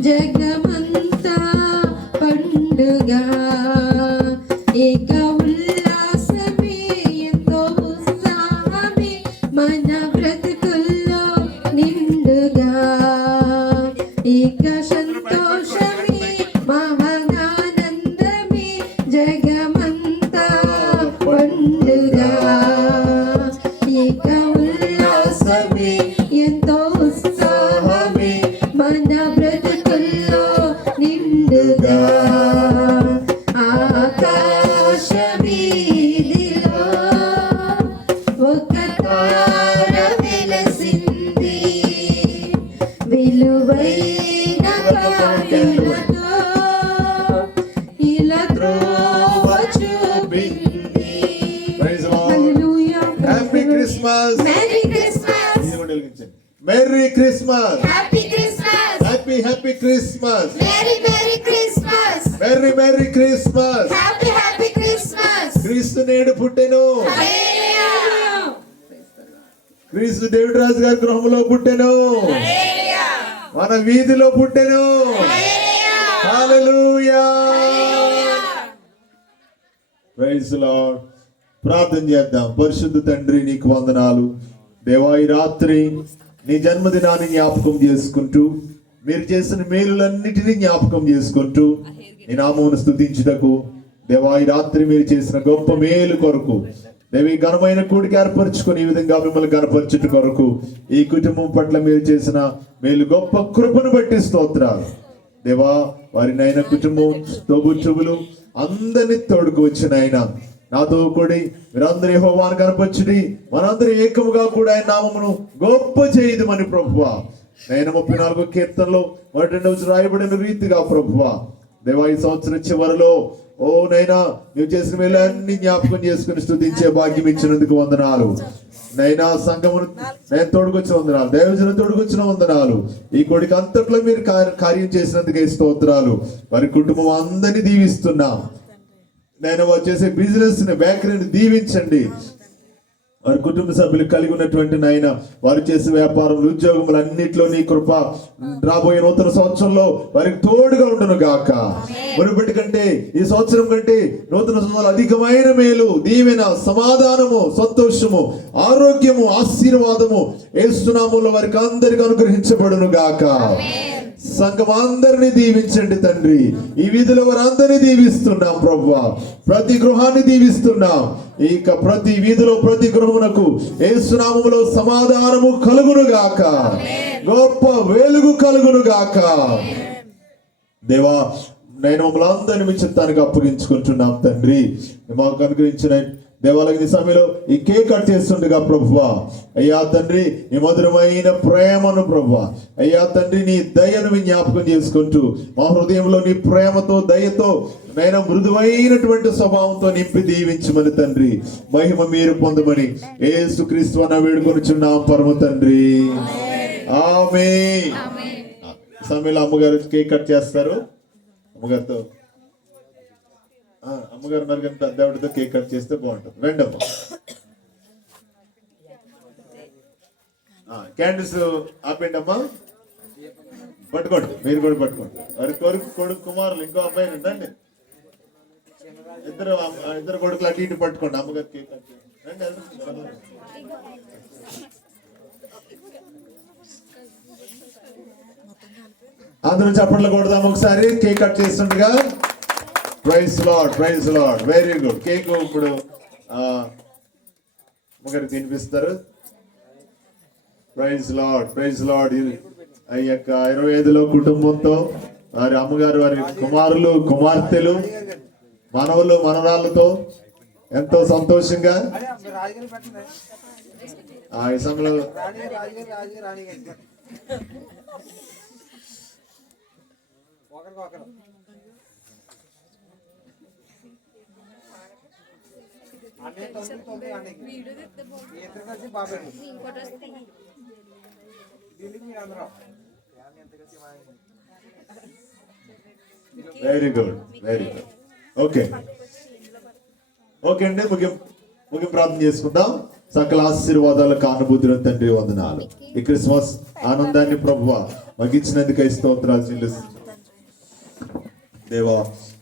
జగమంతా పండుగ. ఏక ఉల్లాసమే ఎంతో ఉత్సాహమే మన బ్రతుకుల్లో నిండుగా. ఏక సంతోషమే మహానానందమే జగమంతా పండుగ. ఏక ఉల్లాసమే ఎంతో ఉత్సాహమే మన happy Christmas Merry Christmas. Merry Christmas Happy Christmas. Happy happy Christmas Merry Merry Christmas. Merry merry Christmas Happy Happy Christmas. క్రీస్తు నేడు పుట్టెను. క్రీస్తు దేవుడు రాజు గారి గృహంలో పుట్టెను మన వీధిలో పుట్టెను. ప్రార్థన చేద్దాం. పరిశుద్ధ తండ్రి నీకు వందనాలు. దేవా ఈ రాత్రి నీ జన్మదినాన్ని జ్ఞాపకం చేసుకుంటూ మీరు చేసిన మేలులన్నిటినీ జ్ఞాపకం చేసుకుంటూ నీ నామమును స్తుతించుటకు దేవా ఈ రాత్రి మీరు చేసిన గొప్ప మేలు కొరకు దేవి ఘనమైన కూడికి ఏర్పరచుకుని ఈ విధంగా మిమ్మల్ని గనపరచుట కొరకు ఈ కుటుంబం పట్ల మీరు చేసిన మేలు గొప్ప కృపను బట్టి స్తోత్రాలు. దేవా వారి నాయన కుటుంబం తోబుట్టువులు అందరినీ తోడుకు వచ్చిన ఆయన నాతో కూడి మీరందరి హోమాన్ని కనపరచుడి మనందరి ఏకముగా కూడా ఆయన నామమును గొప్ప చేయదుమని ప్రభువ. నేను ముప్పై నాలుగో కీర్తనలో మొదటి రెండు రోజు రాయబడిన రీతిగా ప్రభువ. దేవా ఈ సంవత్సరం చివరిలో ఓ నైనా నువ్వు చేసిన మేలన్నీ జ్ఞాపకం చేసుకుని స్థుతించే భాగ్యం ఇచ్చినందుకు వందనాలు. నైనా సంఘమును నేను తోడుకొచ్చిన వందనాలు. దైవజనం తోడుకొచ్చిన వందనాలు. ఈ కొడుకు అంతట్లో మీరు కార్య- కార్యం చేసినందుకే స్తోత్రాలు. వారి కుటుంబం అందరినీ దీవిస్తున్నా. నేను వారు బిజినెస్ని బేకరీని దీవించండి. వారి కుటుంబ సభ్యులు కలిగి ఉన్నటువంటి నాయన వారు చేసే వ్యాపారములు ఉద్యోగములు అన్నిట్లో నీ కృప రాబోయే నూతన సంవత్సరంలో వారికి తోడుగా ఉండును గాక. మునుపటి కంటే ఈ సంవత్సరం కంటే నూతన సంవత్సరాలు అధికమైన మేలు దీవెన సమాధానము సంతోషము ఆరోగ్యము ఆశీర్వాదము ఏసునామంలో వారికి అందరికి అనుగ్రహించబడును గాక. సంఘం దీవించండి తండ్రి. ఈ వీధిలో వారందరినీ దీవిస్తున్నాం ప్రభు ప్రతి గృహాన్ని దీవిస్తున్నాం. ఇక ప్రతి వీధిలో ప్రతి గృహమునకు ఏసునామములో సమాధానము కలుగును గాక గొప్ప వెలుగు కలుగును గాక దేవా నేను మమ్మల్ని అందరిని మీ చిత్తానికి అప్పగించుకుంటున్నాం తండ్రి. మాకు అనుగ్రహించిన దేవాలయ సమయంలో ఈ కేక్ కట్ చేస్తుండగా ప్రభువా అయ్యా తండ్రి నీ మధురమైన ప్రేమను ప్రభువా అయ్యా తండ్రి నీ దయను జ్ఞాపకం చేసుకుంటూ మా హృదయంలో నీ ప్రేమతో దయతో నైనా మృదువైనటువంటి స్వభావంతో నింపి దీవించమని తండ్రి మహిమ మీరు పొందమని ఏసు క్రీస్తు అన్న వేడుకొనిచున్నాం పరమ తండ్రి. ఆమె సమయంలో అమ్మగారు కేక్ కట్ చేస్తారు. అమ్మగారితో అమ్మగారు మరి కానీ పెద్ద ఆవిడతో కేక్ కట్ చేస్తే బాగుంటుంది. వెండమ్మ క్యాండిల్స్ ఆపేయండి అమ్మా పట్టుకోండి మీరు కూడా పట్టుకోండి. వారి కొడుకు కొడుకు కుమారులు ఇంకో అబ్బాయి ఉండండి. ఇద్దరు ఇద్దరు కొడుకులు అటు ఇటు పట్టుకోండి అమ్మగారు కేక్ కట్ చేయండి. అందరూ. అందరూ చప్పట్లు కొడదాం ఒకసారి కేక్ కట్ చేస్తుండగా. Praise lord praise lord very good cake ఇప్పుడు ఒకరు తినిపిస్తారు ప్రైజ్ లాడ్ ప్రైజ్ లాడ్ ఈ యొక్క ఇరవై ఐదులో కుటుంబంతో వారి అమ్మగారు వారి కుమారులు కుమార్తెలు మనవులు మనరాళ్ళతో ఎంతో సంతోషంగా ఆ ఈ సమయంలో రాణి రాజుగారి రాజుగారి రాణిగారి ఒకరికి ఒకరు అన్నయ్య తొమ్మిది తొమ్మిది అన్నయ్యకి మీ ఇద్దరు కలిసి బాబెట్టు దీనికి మీరు అందరూ very good very good okay okay అండి ముఖ్యం ముగి ప్రార్థన చేసుకుందాం. సకల ఆశీర్వాదాలకు అనుభూతులు తండ్రి వందనాలు. ఈ క్రిస్మస్ ఆనందాన్ని ప్రభువ మాకు ఇచ్చినందుకు స్తోత్రాలు చెల్లిస్తున్నాం దేవా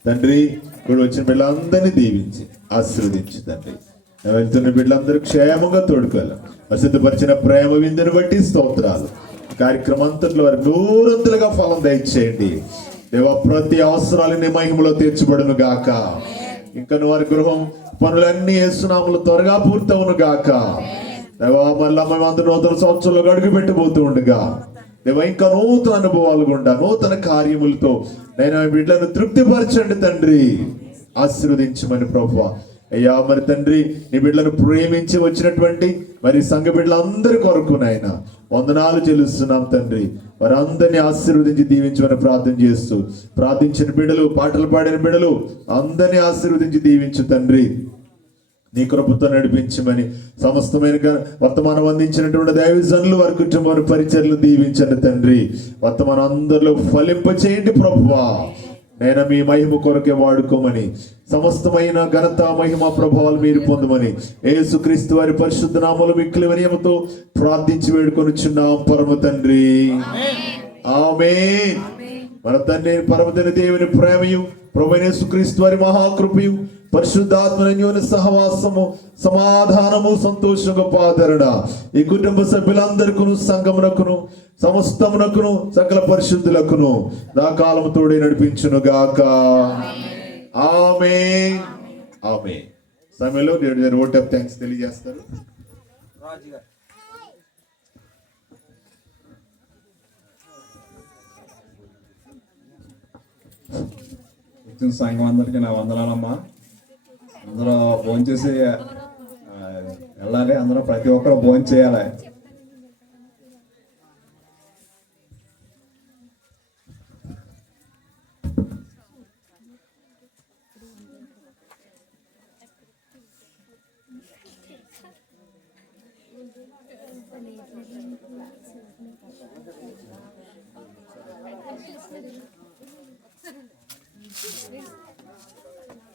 తండ్రి ఇప్పుడు వచ్చిన బిడ్డలందరినీ దీవించి ఆశీర్వదించి తండ్రి వెళ్తున్న బిడ్డలందరూ క్షేమంగా తోడుకోవాలి. ప్రసిద్ధపరిచిన ప్రేమ విందుని బట్టి స్తోత్రాలు. కార్యక్రమం అంతట్లో వారి నూరంతులుగా ఫలం దయచేయండి. దేవా ప్రతి అవసరాలని మహిమలో తీర్చబడును గాక. ఇంకా వారి గృహం పనులన్నీ వేస్తున్నాములు త్వరగా పూర్తవును గాక. దేవా మళ్ళా మేము అందరూ నూతన సంవత్సరంలో అడుగు పెట్టబోతూ ఉండగా. దేవ ఇంకా నూతన అనుభవాలు గుండా నూతన కార్యములతో నేను బిడ్డలను తృప్తిపరచండి తండ్రి. ఆశీర్వదించమని ప్రభు అయ్యా మరి తండ్రి నీ బిడ్డలను ప్రేమించి వచ్చినటువంటి మరి సంఘ బిడ్డలందరి కొరకు నాయన వందనాలు చెల్లిస్తున్నాం తండ్రి. వారందరినీ ఆశీర్వదించి దీవించమని ప్రార్థన చేస్తూ ప్రార్థించిన బిడ్డలు పాటలు పాడిన బిడ్డలు అందరినీ ఆశీర్వదించి దీవించు తండ్రి. నీ కృపతో నడిపించమని సమస్తమైన వర్తమానం అందించినటువంటి దైవజనులు వారి కుటుంబాన్ని పరిచర్లు దీవించండి తండ్రి. వర్తమానం అందరిలో ఫలింప చేయండి ప్రభువా. నేను మీ మహిమ కొరకే వాడుకోమని సమస్తమైన ఘనత మహిమ ప్రభావాలు మీరు పొందమని యేసుక్రీస్తు వారి పరిశుద్ధ నామలు మిక్కిలి వినయముతో ప్రార్థించి వేడుకొనిచున్నాం పరమ తండ్రి. ఆమె మన తండ్రి పరమతని దేవుని ప్రేమయు ప్రభు యేసుక్రీస్తు వారి మహాకృపయు పరిశుద్ధాత్మన్యోని సహవాసము సమాధానము సంతోషంగా ఆదరణ ఈ కుటుంబ సభ్యులందరికీ సంగమునకును సమస్తమునకును సకల పరిశుద్ధులకును నా కాలము తోడే నడిపించును గాక ఆమె ఆమె సమయంలో నేను ఓట్ ఆఫ్ థ్యాంక్స్ తెలియజేస్తారు రాజు వచ్చిన సంఘం అందరికీ నా వందనాలమ్మా అందరూ భోజనం చేసి వెళ్ళాలి. అందరూ ప్రతి ఒక్కరు భోజనం చేయాలి. ఆప్